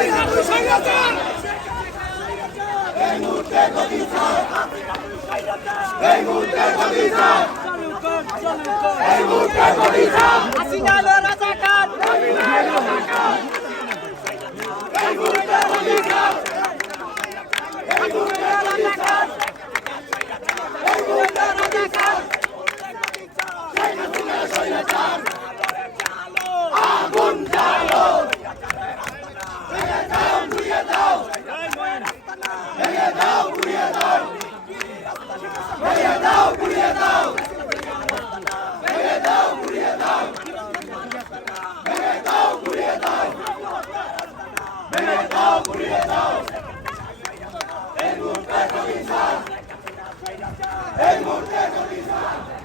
এই মুহূর্তে ঘটি যা El ¡El